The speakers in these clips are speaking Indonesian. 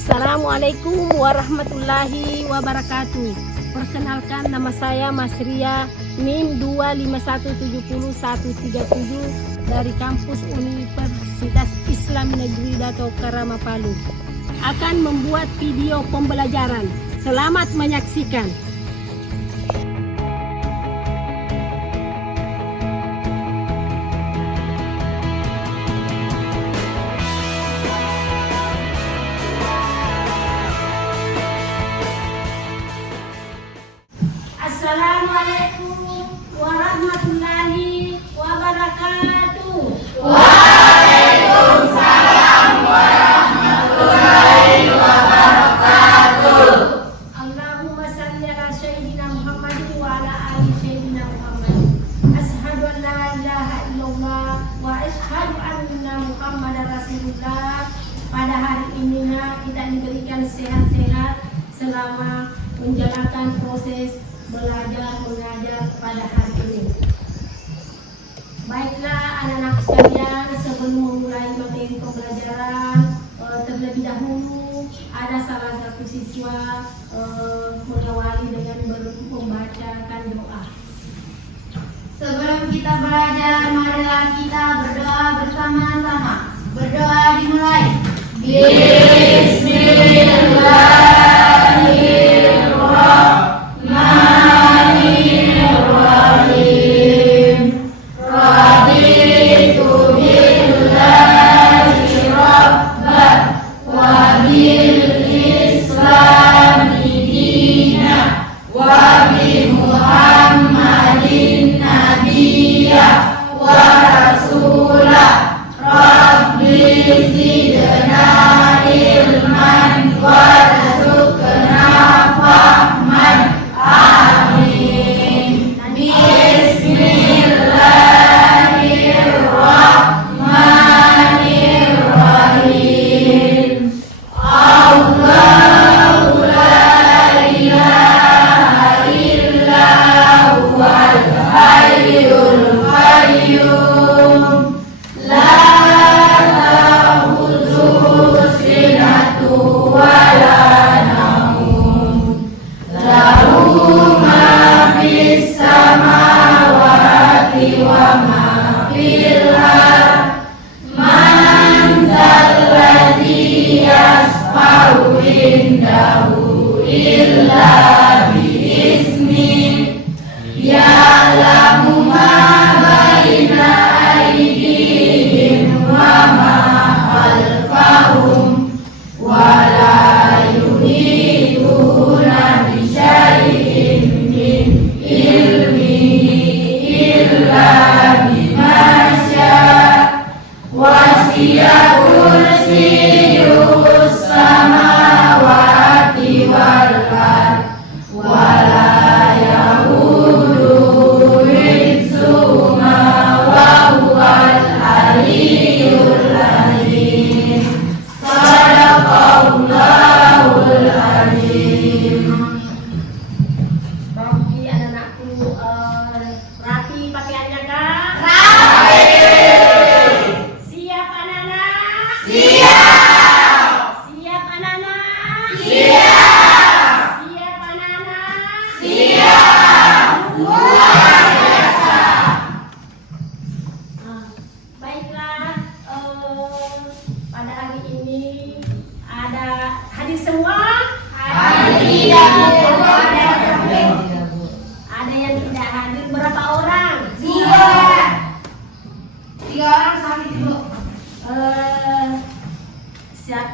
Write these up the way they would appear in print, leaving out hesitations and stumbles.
Assalamualaikum warahmatullahi wabarakatuh. Perkenalkan, nama saya Mas Ria, NIM 2517037 dari kampus Universitas Islam Negeri Dato Karama Palu. Akan membuat video pembelajaran. Selamat menyaksikan. Assalamualaikum warahmatullahi wabarakatuh. Waalaikumsalam warahmatullahi wabarakatuh. Allahumma salli ala sayyidina Muhammadin wa ala ali sayyidina Muhammad. Asyhadu an la ilaha illallah wa asyhadu anna Muhammadar Rasulullah. Pada hari ini kita diberikan sehat-sehat selama menjalankan proses belajar mengajar pada hari ini. Baiklah anak-anak sekalian, sebelum memulai materi pembelajaran, terlebih dahulu ada salah satu siswa mengawali dengan membacakan doa. Sebelum kita belajar, marilah kita berdoa bersama-sama. Berdoa dimulai. Bismillahirrahmanirrahim. Raditu billahi rabban wa bil islami dinan wa bi Muhammadin nabiyya wa rasulah. Rabbi zidna ilman warzuqna fahman. Amin. Bismillahirrahmanirrahim. Allahu la ilaha illa huwal hayyul qayyum. La ta'khudhuhu sinatun wa la nawm. Lahu ma fis samawati wa ma fil ardh. Man dzalladzi yashfa'u indahu illa bi'idznihi. Ya'lamu ma baina aydihim wa ma khalfahum wa la yuhituna bi syai'in min ilmihi illa bima syaa. Wasi'a kursiyyuhus samawati wal ardh wa la ya'uduhu hifdzuhuma wa huwal aliyyul azim. Shadaqallahul azim. Bagi anak-anakku, rapi pakaiannya kak? Rapi. Siap anak-anak? Siap. Siap anak-anak? Siap. Siap anak-anak? Siap. Luar biasa. Baiklah, pada hari ini ada hadir semua? Hadir dan Ada yang tidak hadir, berapa orang? Tiga orang sakit Bu.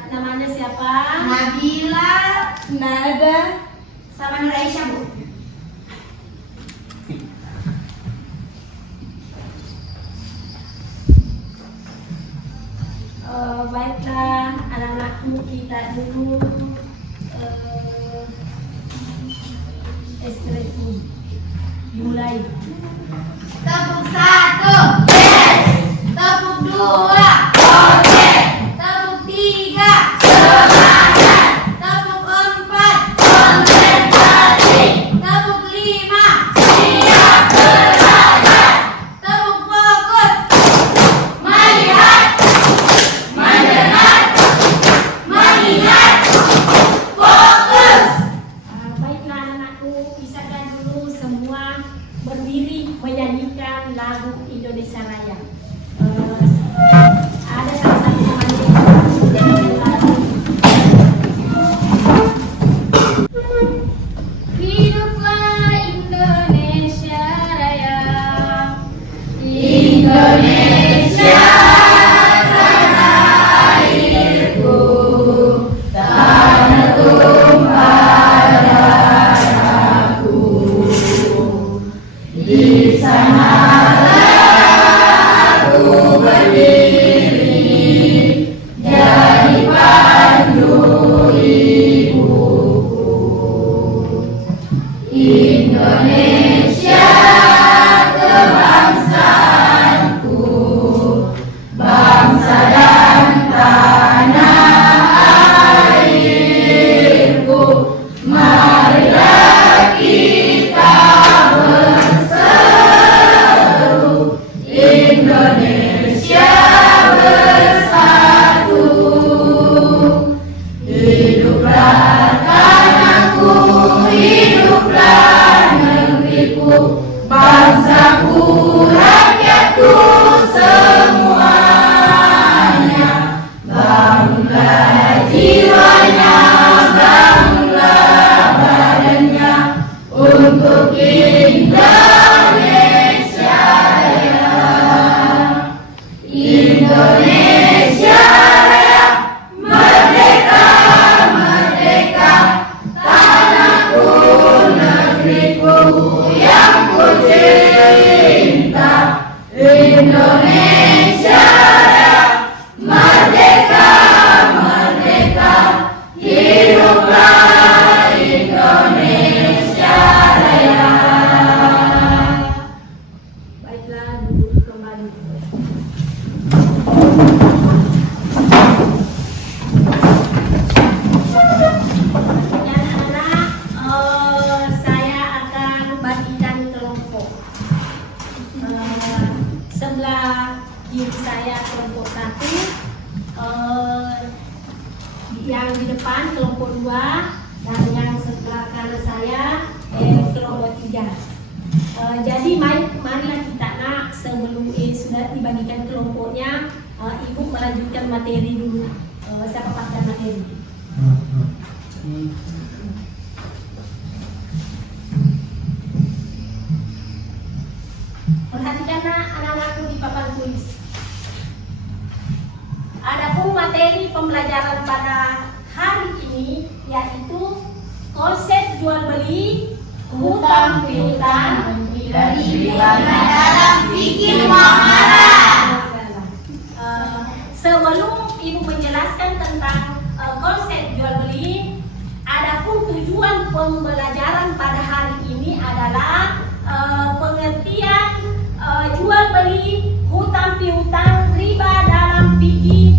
Namanya siapa? Nabila, Nada. sama Nur Aisyah Bu. Baiklah anak-anakku, kita dulu estreku mulai. Tepuk satu, yes. Tepuk dua, oke. Tepuk tiga, semangat. Tepuk empat, konsentrasi. Tepuk lima, siap belajar. Tepuk fokus, melihat, mendengar, mengingat. Indonesia Raya. Ada salah satu pemain yang lagu. Hiduplah Indonesia Raya. Indonesia tanah airku, tanah tumpah darahku. Di sanalah aku berdiri, jadi pandu ibuku. Indonesia kebangsaanku, bangsa dan tanah airku. Marilah kita berseru, Indonesia bersatu. Hiduplah tanahku, hiduplah negeriku, bangsaku, rakyatku semuanya. Bangunlah jiwanya, bangunlah badannya untuk Indonesia Raya. Indonesia Raya, merdeka, merdeka, tanahku, negeriku yang ku cinta. Indonesia Raya, merdeka, merdeka, hiduplah Indonesia Raya. Baiklah, duduk kembali. Anak-anak, saya akan bagikan kelompok. Sebelah kiri saya kelompok 1, yang di depan kelompok 2, dan yang sebelah kanan saya kelompok 3. Jadi marilah kita nak sebelum sudah dibagikan kelompoknya, ibu melanjutkan materi dulu. Saya paparkan materi. Perhatikan anak-anakku di papan tulis. Adapun materi pembelajaran pada hari ini yaitu konsep jual beli, hutang piutang, dari pidana dalam fikih muamalah. Sebelum ibu menjelaskan tentang konsep jual beli, adapun tujuan pembelajaran pada hari ini adalah pengertian jual beli, hutang piutang, riba dalam fikih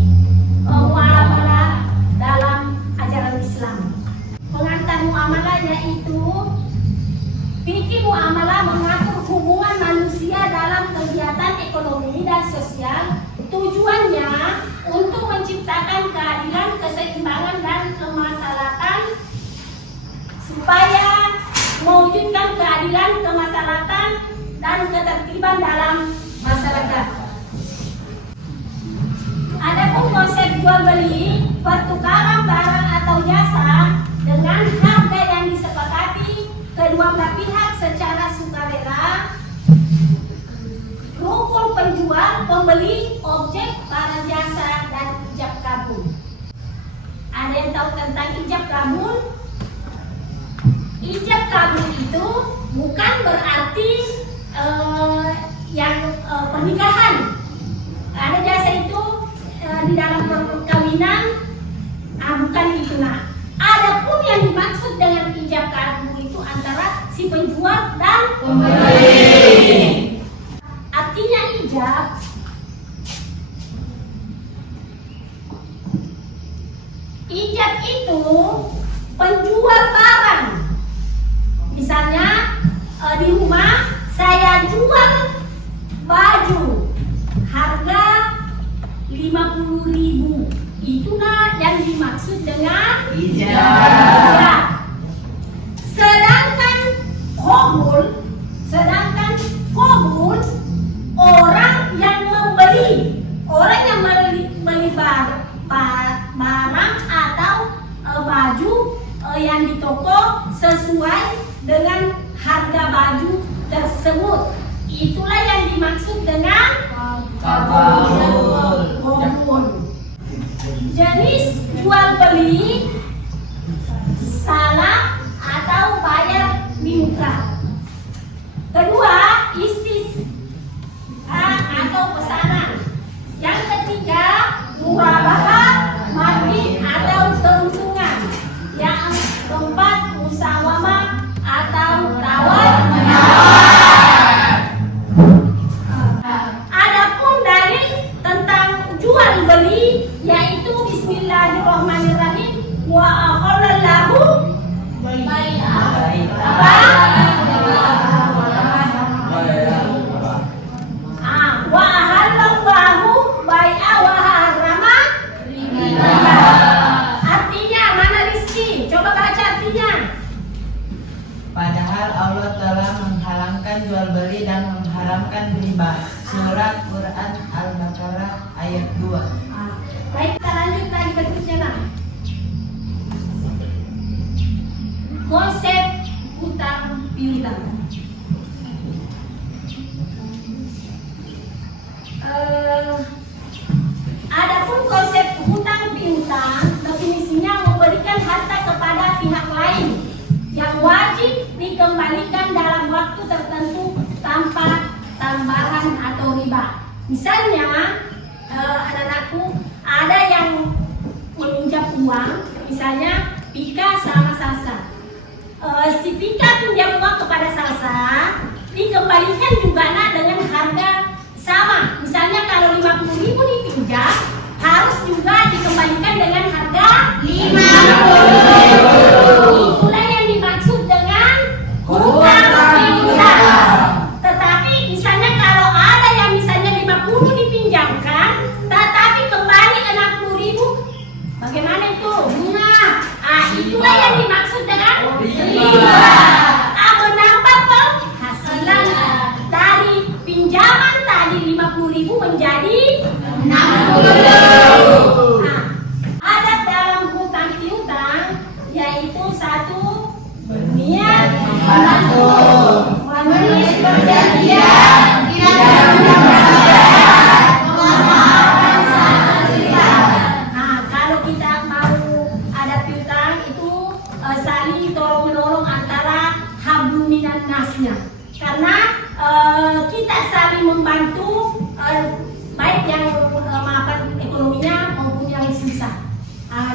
muamalah dalam ajaran Islam. Pengantar muamalah yaitu fikih muamalah mengatur hubungan manusia dalam kegiatan ekonomi dan sosial. Tujuannya untuk menciptakan keadilan, keseimbangan dan kemaslahatan supaya mewujudkan keadilan, kemaslahatan dan ketertiban dalam masyarakat. Adapun konsep jual beli, pertukaran barang atau jasa dengan harga yang disepakati kedua belah pihak secara sukarela. Rukun penjual, pembeli, objek, barang jasa, dan ijab kabul. Ada yang tahu tentang ijab kabul? Ijab kabul itu bukan berarti pernikahan. Ada jasa itu di dalam perkawinan, bukan itu nah. Adapun yang dimaksud dengan ijab kabul itu antara si penjual dan pembeli. Artinya ijab itu penjual barang. Misalnya di rumah saya jual baju harga 50.000. Itulah yang dimaksud dengan ijab. Sedangkan qabul orang dengan qabul. Jenis jual beli salam atau bayar di muka. Kedua, atau pesanan. Yang ketiga, murabahah madin atau keuntungan. Yang keempat, musawamah atau tawar menawar. Adapun dalil tentang jual beli yaitu Bismillahirrahmanirrahim wa aqallahu wa ahallallahu bai'a wa harrama riba. Artinya mana Rizky? Coba baca artinya. Padahal Allah telah menghalalkan jual beli dan mengharamkan riba. Surat Quran Al-Baqarah ayat 2. Baik, kita lanjut lagi berikutnya nah. Konsep hutang piutang. Adapun konsep hutang piutang definisinya memberikan harta kepada pihak lain yang wajib dikembalikan dalam waktu tertentu tanpa tambahan atau riba. Misalnya anak-anakku ada yang meminjam uang, misalnya Pika sama Sasa. Si Pika pinjam uang kepada Sasa, dikembalikan juga dengan harga sama. Misalnya kalau 50.000 dipinjam, harus juga dikembalikan dengan harga 50.000. Itulah yang dimaksud dengan hutang piutang. Tetapi misalnya kalau ada yang misalnya 50 dipinjamkan, tetapi kembali 60.000, bagaimana itu? Bunga. Itulah yang dimaksud dengan riba. Menambah penghasilan dari pinjaman tadi 50.000 menjadi 60.000. Ada dalam hutang piutang yaitu satu, berniat membantu, menulis perjanjian, tidak menambah, memaafkan saksi. Kalau kita mau ada piutang itu saling tolong menolong antara hablum minan nasnya, karena kita saling membantu baik yang maafkan ekonominya maupun yang susah.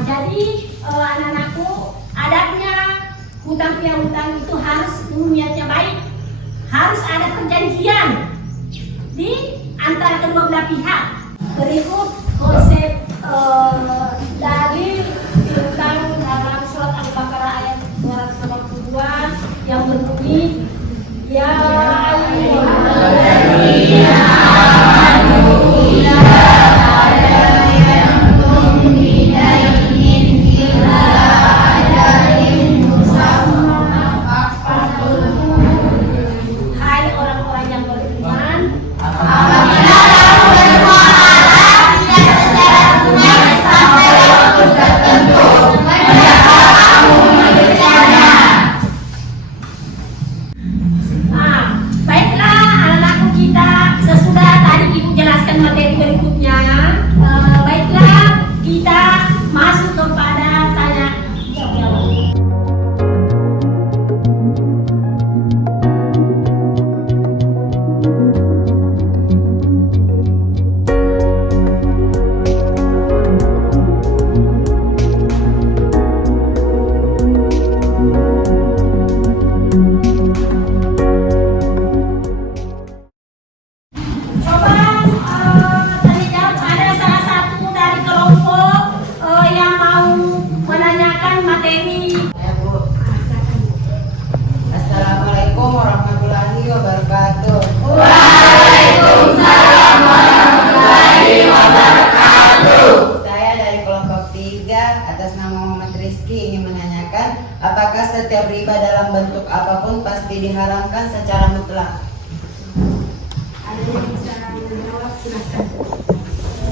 Jadi anak-anakku, adabnya hutang piutang itu harus niatnya baik, harus ada perjanjian di antara kedua belah pihak. Berikut konsep dalil piutang dalam surat Al-Baqarah ayat 282 yang berbunyi, ya ayyuhalladzina amanu idza ada yantum bidainin ila ajalin musamma faqadul. Hai orang-orang yang beriman, apabila kamu bermuamalah tidak secara tunai sampai waktu tertentu, hendaklah kamu membayarnya. Baiklah anak-anakku, kita sesudah tadi Ibu jelaskan materi berikutnya, baiklah kita masuk kepada tanya jawab. Coba tanya jawab, ada salah satu dari kelompok yang mau menanyakan materi. Ya Bu. Assalamualaikum warahmatullahi wabarakatuh. Waalaikumsalam warahmatullahi wabarakatuh. Saya dari kelompok 3 atas nama Muhammad Rizky ingin menanyakan, apakah setiap riba dalam bentuk apapun pasti diharamkan secara mutlak? Ada yang bisa menjawab, silakan.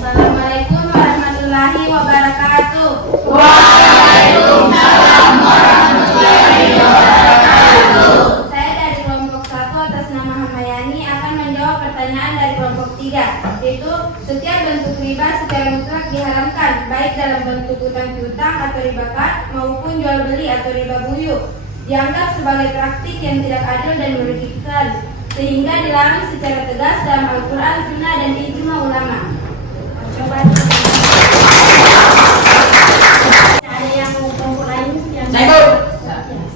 Assalamualaikum warahmatullahi wabarakatuh. Waalaikumsalam warahmatullahi wabarakatuh. Saya dari kelompok 1 atas nama Hamayani akan menjawab pertanyaan dari kelompok 3, yaitu setiap bentuk riba secara mutlak diharamkan, baik dalam bentuk utang piutang atau riba kad maupun jual beli atau riba buyuk, dianggap sebagai praktik yang tidak adil dan merugikan, sehingga dilarang secara tegas dalam Al-Quran, Sunnah, dan ijma ulama. Coba ada yang mau kelompok lain yang Saya ya,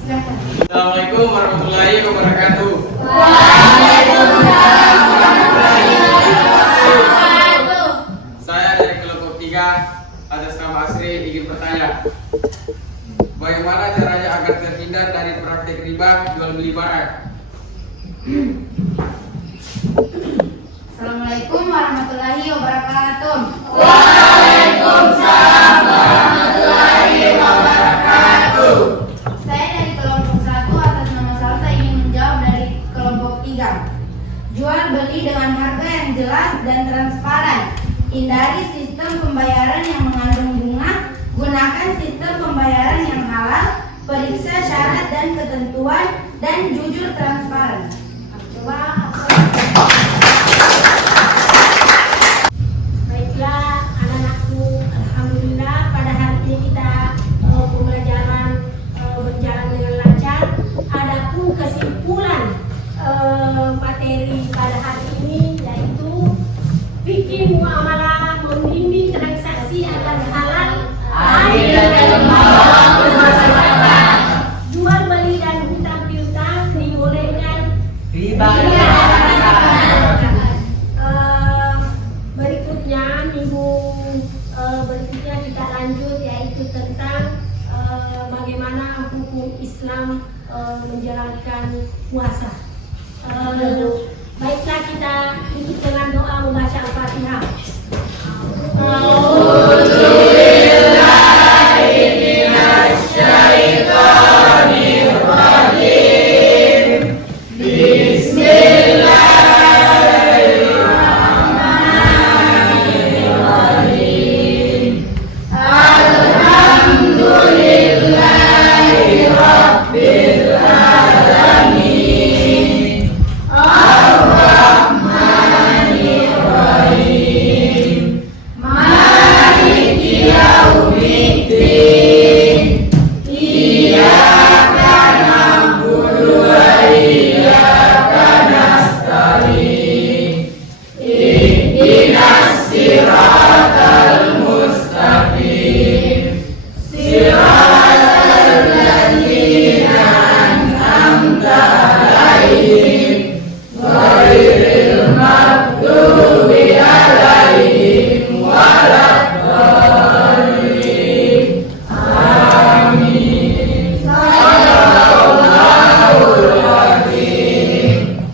silakan. Assalamualaikum warahmatullahi wabarakatuh. Saya dari kelompok 3 atas nama Asri ingin bertanya, bagaimana caranya agar terhindar dari praktik riba jual beli barang? Assalamualaikum warahmatullahi wabarakatuh. Saya dari kelompok 1 atas nama Salsa ingin menjawab dari kelompok 3. Jual beli dengan harga yang jelas dan transparan. Hindari sistem pembayaran yang mengandung bunga. Gunakan sistem pembayaran yang halal. Periksa syarat dan ketentuan dan jujur transparan. Coba baiklah anak-anakku, alhamdulillah pada hari ini kita pembelajaran berjalan dengan lancar. Adapun kesimpulan materi pada hari ini yaitu fikih muamalah membimbing transaksi agar halal, adil dan bermaslahat. Jual beli dan hutang piutang dibolehkan. riba Berikutnya minggu berikutnya kita lanjut yaitu tentang bagaimana hukum Islam menjalankan puasa. Baiklah kita tutup dengan doa membaca Al-Fatihah.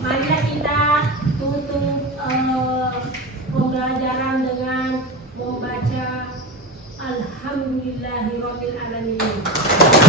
Marilah kita tutup pembelajaran dengan membaca Alhamdulillahirabbil alamin.